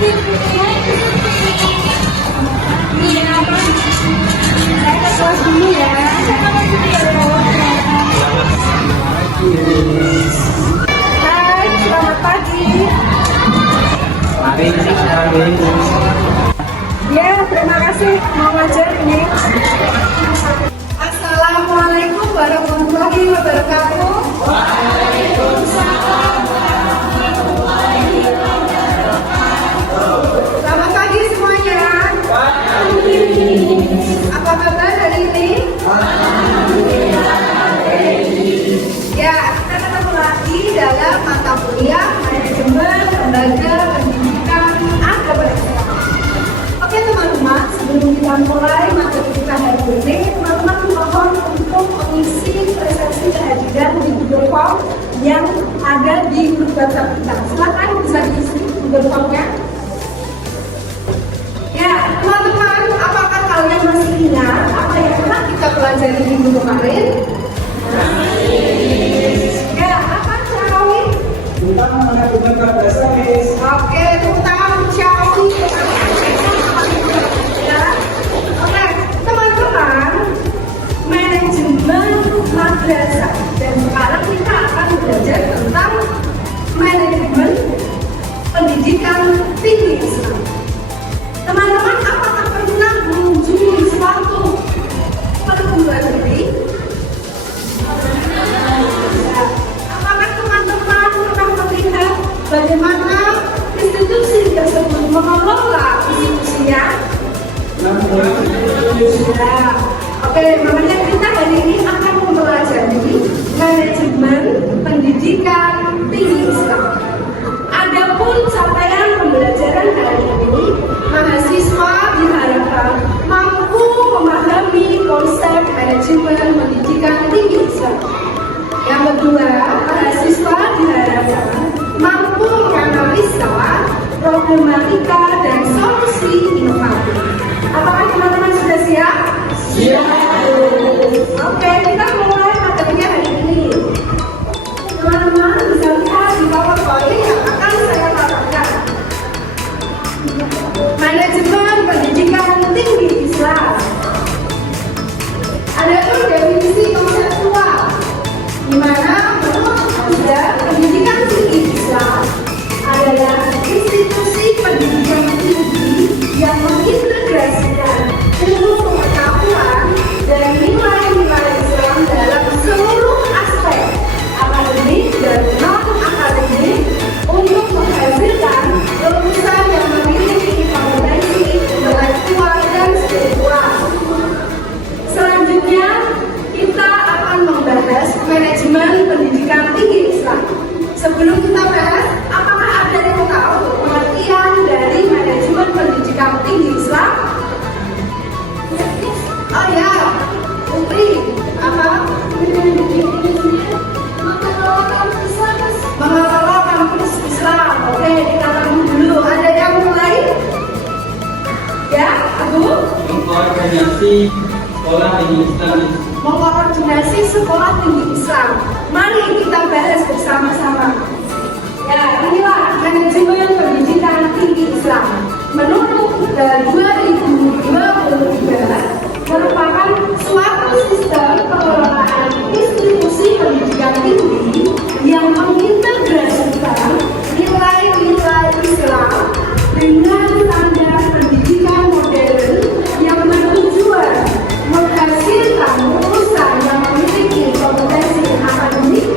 Saya ke kelas dulu ya. Hai, selamat pagi. Mari kita dulu. Ya, terima kasih mau ngajar ini. Assalamualaikum warahmatullahi wabarakatuh. Selamat pagi semuanya. Apa kabar hari ini? Ya, kita ketemu lagi dalam mata kuliah manajemen lembaga pendidikan agama dan Islam. Oke teman-teman, sebelum kita mulai materi kita hari ini, teman-teman mohon untuk mengisi presensi kehadiran di Google Form yang ada di grup WhatsApp kita. Silakan bisa diisi Google Form-nya. Ya, teman-teman, apakah kalian masih ingat apa yang pernah kita pelajari minggu kemarin? Ya, apa Ciawi? Kita mengajukan bahasa Inggris. Oke, tepuk tangan untuk Ciawi. Ya, oke, teman-teman, manajemen madrasah. Dan sekarang kita akan belajar tentang manajemen pendidikan tinggi Islam. Teman-teman, apakah pernah mengunjungi suatu perguruan tinggi? Apakah teman-teman pernah melihat bagaimana institusi tersebut mengelola institusinya? Ya, oke, makanya kita hari ini akan mempelajari manajemen pendidikan tinggi Islam. Adapun capaian pembelajaran kali ini, mahasiswa diharapkan mampu memahami konsep manajemen pendidikan tinggi Islam. Yang kedua, mahasiswa diharapkan mampu menganalisa problematika dan solusi inovatif. Apakah teman-teman sudah siap? Siap. Oke, kita mulai materinya hari ini. Teman-teman bisa lihat di PowerPoint yang akan saya katakan. Manajemen pendidikan tinggi Islam. Ada pun definisi konseptual, di mana menurut Anda pendidikan tinggi Islam adalah institusi pendidikan tinggi yang mengintegrasikan ilmu pengetahuan dan nilai-nilai Islam dalam seluruh aspek akademik dan non-akademik untuk menghasilkan lulusan yang memiliki kompetensi intelektual dan spiritual. Selanjutnya, kita akan membahas manajemen pendidikan tinggi Islam. Sebelum kita bahas, apakah ada yang tahu pengertian dari manajemen pendidikan tinggi Islam? Oh ya, Putri, apa? Mengelola kampus Islam. Oke, kita tunggu dulu. Ada yang mulai? Ya, Abu? Mengkoordinasi sekolah tinggi Islam. Mengkoordinasi sekolah tinggi Islam. Mari kita bahas bersama-sama. Ya, inilah manajemen pendidikan tinggi Islam. Menurut 2023 merupakan suatu sistem pengelolaan institusi pendidikan tinggi yang mengintegrasikan nilai-nilai Islam dengan standar pendidikan modern yang bertujuan menghasilkan lulusan yang memiliki kompetensi akademik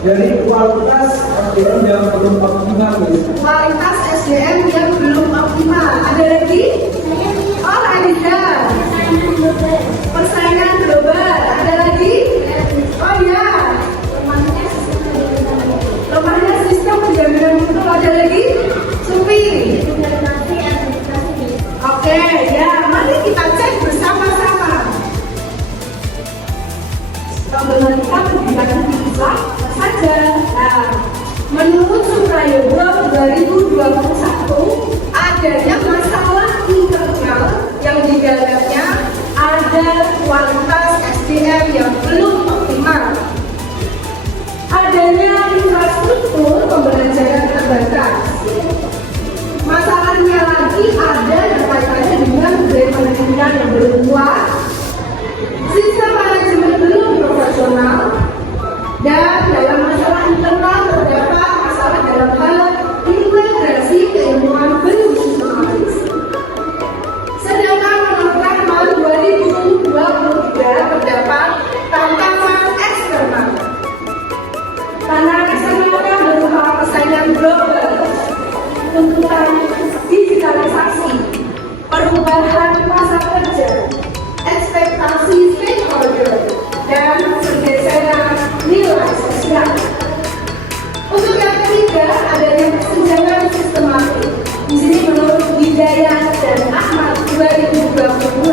dari kualitas SDM yang belum optimal, Miss. Kualitas SDM yang belum optimal. Ada lagi? Oh, ada. Persaingan global. Ada lagi? Oh ya. Lemahnya sistem penjaminan mutu. Ada lagi? Supi. Oke, ya. Mari kita cek bersama-sama. Problematika pendidikan bisa saja. Nah, menurut Suprayoga 2021 adanya masalah internal yang di dalamnya ada kualitas SDM yang belum optimal, adanya infrastruktur pembelajaran terbatas. Masalahnya lagi ada kaitannya dengan budaya pendidikan yang belum kuat, sistem manajemen belum profesional, dan dalam masalah internal terdapat masalah dalam hal integrasi keilmuan belum sistematis. Sedangkan menurut tahun 2023 terdapat tantangan eksternal. Tantangan eksternalnya berupa persaingan global, tuntutan digitalisasi, perubahan masa kerja, ekspektasi stakeholder, dan pergeseran nilai sosial. Untuk yang ketiga, adanya kesenjangan sistematik. Di sini menurut Hidayat dan Ahmad 2022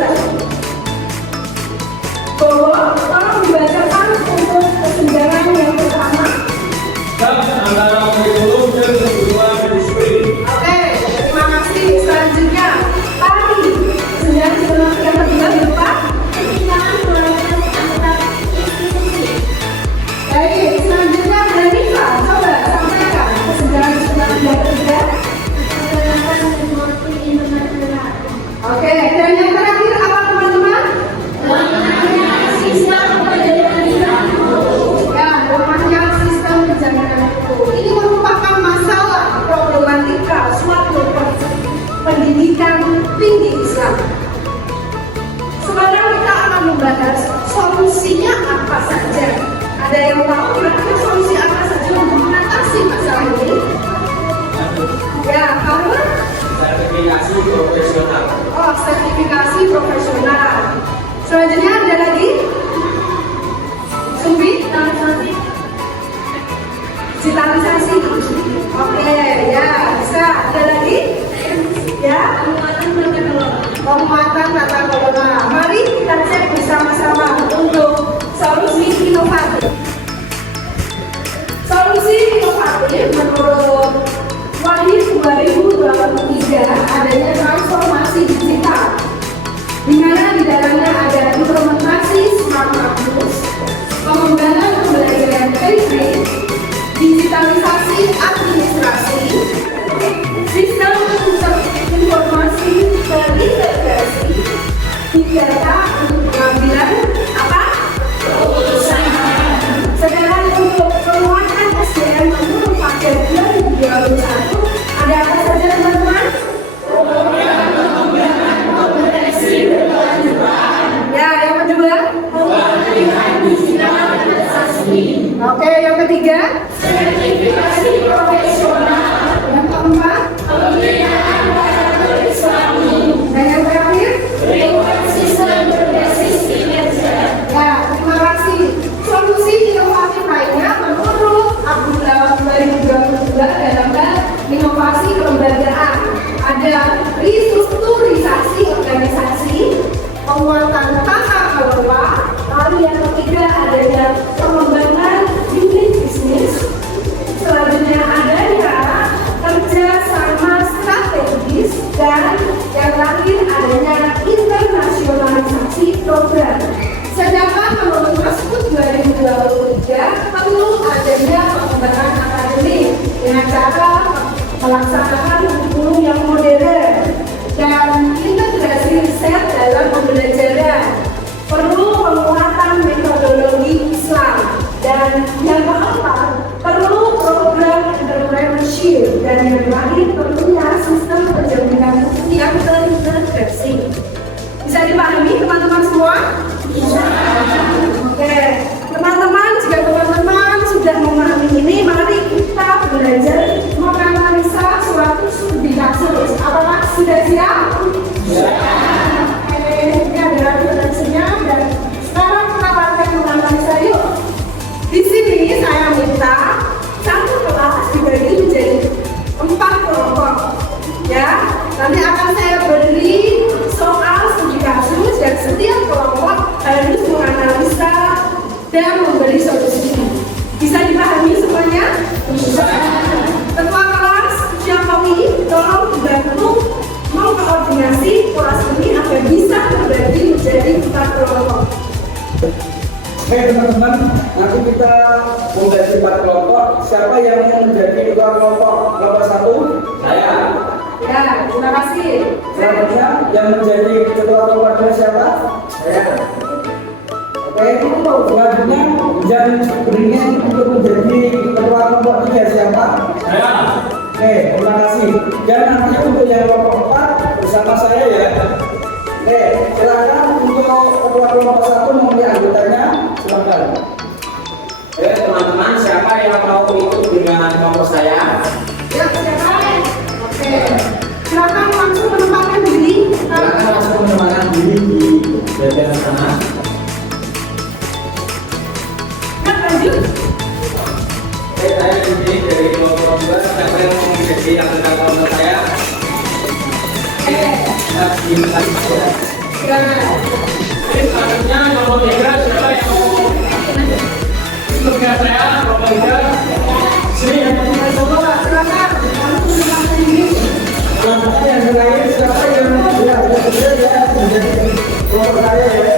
bahwa tolong dibacakan untuk kesenjangan yang pertama. Dan antara kurikulum dan kebutuhan disiplin. Oke, terima kasih. Selanjutnya, tadi kesenjangan sistematik yang kedua berupa kesenjangan kualitas antar institusi. Baik, selanjutnya Hanifah, coba sampaikan kesenjangan sistematik yang ketiga. Oke, dan yang terakhir apa teman-teman? Sistem penjaminan mutu. Ya, lemahnya sistem penjaminan mutu. Ini merupakan masalah problematika suatu pendidikan tinggi Islam. Sekarang kita akan membahas solusinya apa saja. Ada yang tahu kira-kira solusi apa saja untuk mengatasi masalah ini? Ya, kamu? Sertifikasi profesional. Oh, sertifikasi profesional. Selanjutnya ada lagi? Sumbi? Digitalisasi. Oke, ya bisa. Ada lagi? Ya? Penguatan tata kelola. Mari kita cek bersama-sama untuk solusi inovatif. Solusi inovatif menurut Wahid 2021 jadi 4 kelompok. Oke teman-teman, nanti kita membagi 4 kelompok. Siapa yang mau menjadi ketua kelompok? Kelompok 1? Saya. Ya, terima kasih. Selanjutnya yang menjadi ketua kelompok 2 siapa? Saya. Oke, selanjutnya yang beringin untuk menjadi ketua kelompok 3 siapa? Saya. Oke, terima kasih. Dan nanti untuk yang kelompok 4 bersama saya ya. Oke, silakan untuk ketua kelompok 1 memilih anggotanya, silakan. Oke teman-teman, siapa yang mau ikut dengan kelompok saya? Ya, silakan. Oke. Silakan langsung menempatkan diri. Silakan langsung menempatkan diri di bagian sana. Ya, lanjut. Oke, saya Didi dari kelompok 2. Siapa yang mau menjadi anggota kelompok saya? Oke. Kita diminta ya. Silakan. Oke, selanjutnya kelompok 3 siapa yang mau ikut dengan saya? Kelompok 3. Sini ya. Silakan. Langsung menempatkan diri. Selanjutnya yang terakhir siapa yang menjadi kelompok saya ya.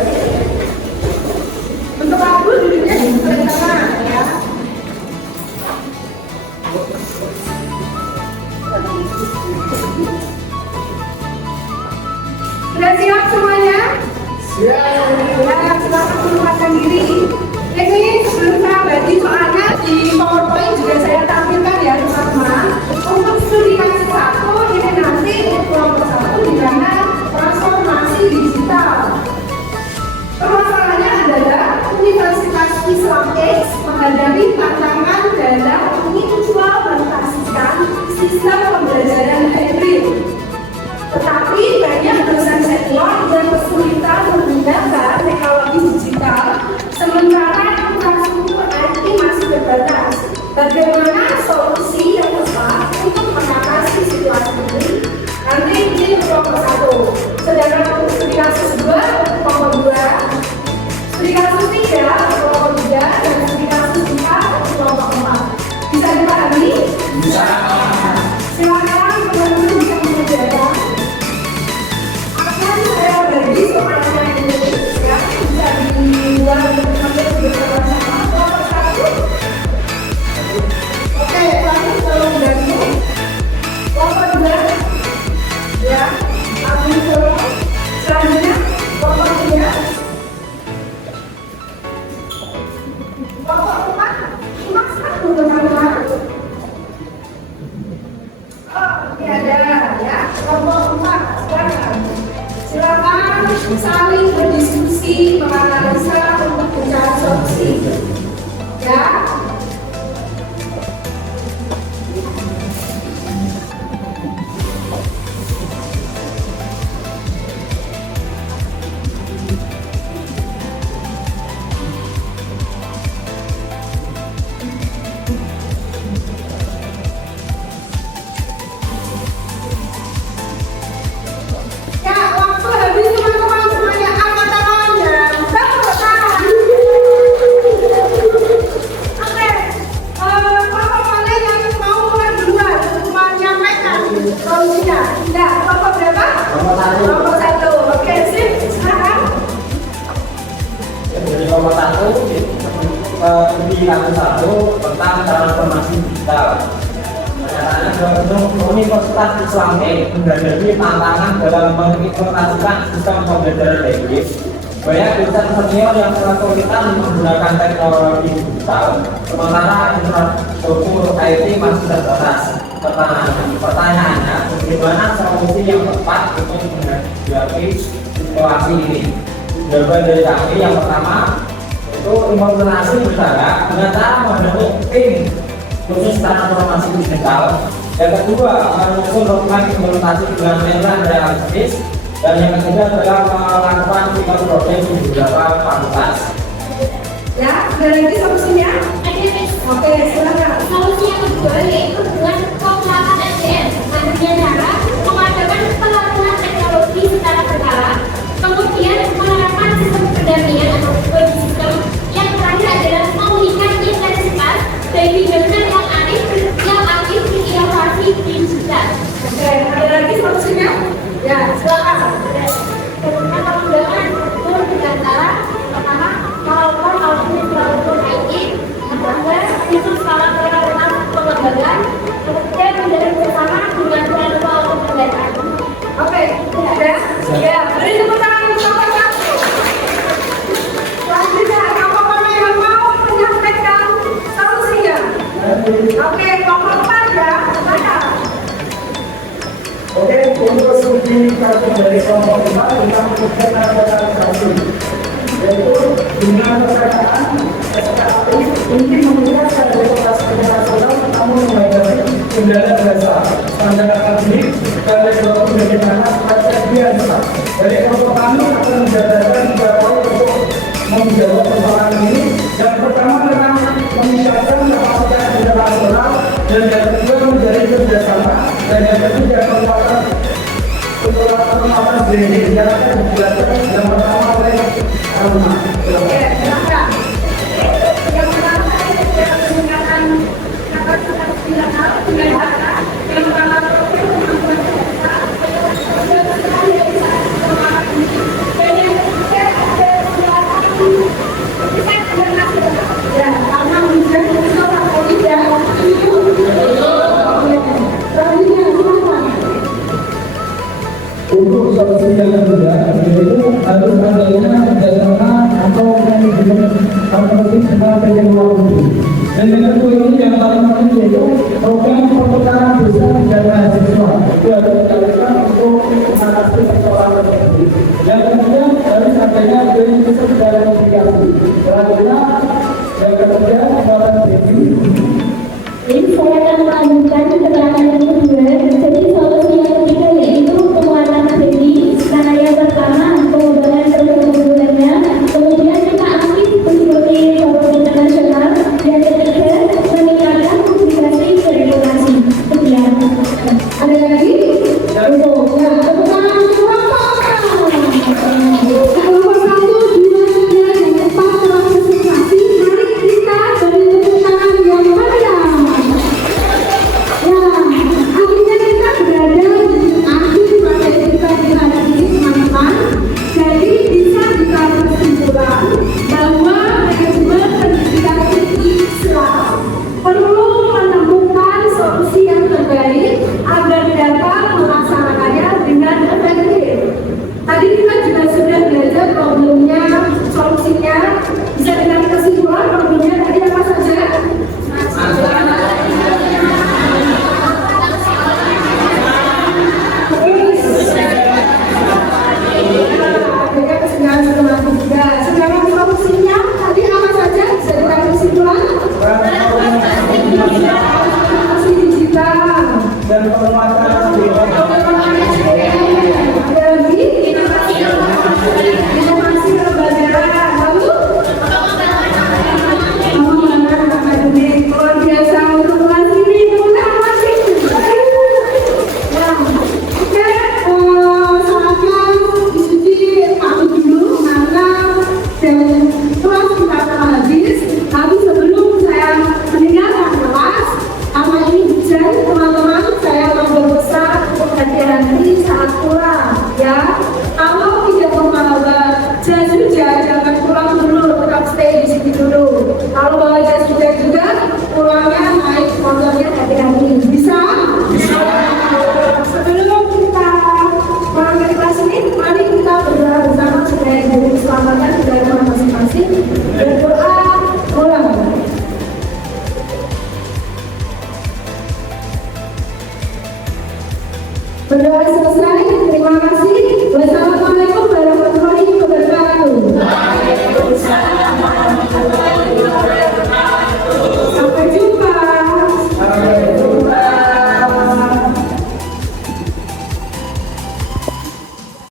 Untuk aku duduknya di sebelah sana ya. Sudah siap semuanya? Siap. Ya, silakan menempatkan diri. Ini sebelum saya bagi soalnya di PowerPoint juga saya tampilkan ya teman-teman. Untuk studi kelas 1 ini nanti kelompok 1 di mana transformasi digital. Permasalahannya adalah Universitas Islam X menghadapi tantangan dalam mengimplementasikan sistem pembelajaran hybrid. Tetapi banyak dosen senior yang kesulitan menggunakan teknologi digital, sementara infrastruktur IT masih terbatas. Bagaimana solusi yang tepat untuk mengatasi situasi ini? Nanti di kelompok 1. Sedangkan untuk studi kasus 2, kelompok 2, studi kasus 3, kelompok 3, dan studi kasus 4, kelompok 4. Bisa dipahami? Bisa. Silakan teman-teman bisa mengerjakan. Akan saya bagi soalnya ini ya, bisa dibuat sampai bersama-sama. Kelompok 1. Oke, lalu tolong bantu. Kelompok 2. Ya, ambil tolong. Selanjutnya, kelompok 3. Kelompok 4. Simak satu teman-teman. Oh, ini ada ya, kelompok 4. Silakan saling berdiskusi, menganalisa untuk mencari solusi. Ya. Ya, waktu habis teman-teman semuanya angkat tangan dan tepuk tangan. Oke, kelompok mana yang mau mulai duluan untuk menyampaikan solusinya? Tidak, kelompok berapa? Kelompok 1. Kelompok 1. Oke, sip, silakan. Dari kelompok 1, studi kasus 1 tentang transformasi digital. Pernyataannya untuk Universitas Islam X menghadapi tantangan dalam mengimplementasikan sistem pembelajaran hybrid. Banyak dosen senior yang kesulitan menggunakan teknologi digital, sementara infrastruktur IT masih terbatas. Pertanyaannya, bagaimana solusi yang tepat untuk menghadapi situasi ini? Jawaban dari kami yang pertama, itu implementasi bersama dengan cara membentuk tim khusus transformasi digital. Yang kedua, menyusun roadmap implementasi dengan metode realistis. Dan yang ketiga adalah melakukan pilot project di beberapa fakultas. Ya, ada lagi solusinya? Oke, silakan. Solusi yang kedua yaitu dengan penguatan SDM dengan cara mengadakan pelatihan teknologi secara berkala, kemudian menerapkan sistem pendampingan atau body system. Yang terakhir adalah memulihkan intensitas bagi dosen yang aktif di inovasi digital. Oke, ada lagi solusinya? Ya, silakan. Dengan pengembangan Ya, beri tepuk tangan untuk nomor 1. Selanjutnya, apa yang mau menyampaikan solusinya? Oke, nomor 4 ya. Mana? Oke, untuk solusi kartu dari kelompok 5 kita membutuhkan ada satu, yaitu dengan perkataan SKAI ini mengingatkan demokrasi internasional namun menghadapi kendala bahasa standar akademik dan development dari mana aspek biasa. Dari kelompok kami akan menjabarkan 3 poin untuk menjawab persoalan ini. Yang pertama tentang meningkatkan kapasitas internasional, dan yang kedua menjadi kerjasama, dan yang ketiga penguatan branding yang akan dijelaskan yang pertama oleh Aruna. Oke, silakan. Yang pertama adalah peningkatan kapasitas internasional. Yang pertama ya, karena hujan itu orang tidak Untuk solusi yang kedua, yaitu harus adanya kerjasama atau manajemen alternatif dengan teknologi. Dan yang kedua ini yang paling penting yaitu program pertukaran desa dan mahasiswa itu harus dilakukan untuk mengatasi persoalan tersebut. Yang ketiga harus adanya prinsip dalam komunikasi. Selanjutnya yang ketiga kekuatan branding. Jadi saya akan melanjutkan keterangan yang kedua. Jadi solusi yang ketiga yaitu penguatan branding. Karena yang pertama pengembangan produk-produknya, kemudian kita aktif mengikuti forum internasional, yang ketiga meningkatkan publikasi dan edukasi. Sekian. ada lagi? Untuk ya, tepuk tangan untuk kelompok 1. Kelompok 1, 2, 3, dan 4 telah presentasi. Mari kita beri tepuk tangan yang meriah. Ya, akhirnya kita berada di akhir materi kita di hari ini, teman-teman. Jadi bisa kita kesimpulan bahwa manajemen pendidikan tinggi Islam perlu menemukan solusi yang terbaik agar dapat melaksanakannya dengan efektif. Tadi kita juga sudah belajar problemnya, solusinya, bisa dengan kesimpulan problemnya tadi apa saja? Sekarang solusinya tadi apa saja? Bisa dengan kesimpulan? Transformasi digital. Dan penguatan Ada lagi? Inovasi lembaga. Lalu? Pengembangan akademik. Luar biasa untuk kelas ini. Tepuk tangan masih. Nah, oke. Saatnya diskusi pamit dulu karena kelas kita akan habis. Tapi sebelum saya meninggalkan kelas, karena ini hujan, teman-teman, saya memperbesar hati-hati saat pulang, ya. Kalau tidak membawa jas hujan, jangan pulang dulu, tetap stay di sini dulu. Kalau bawa jas hujan juga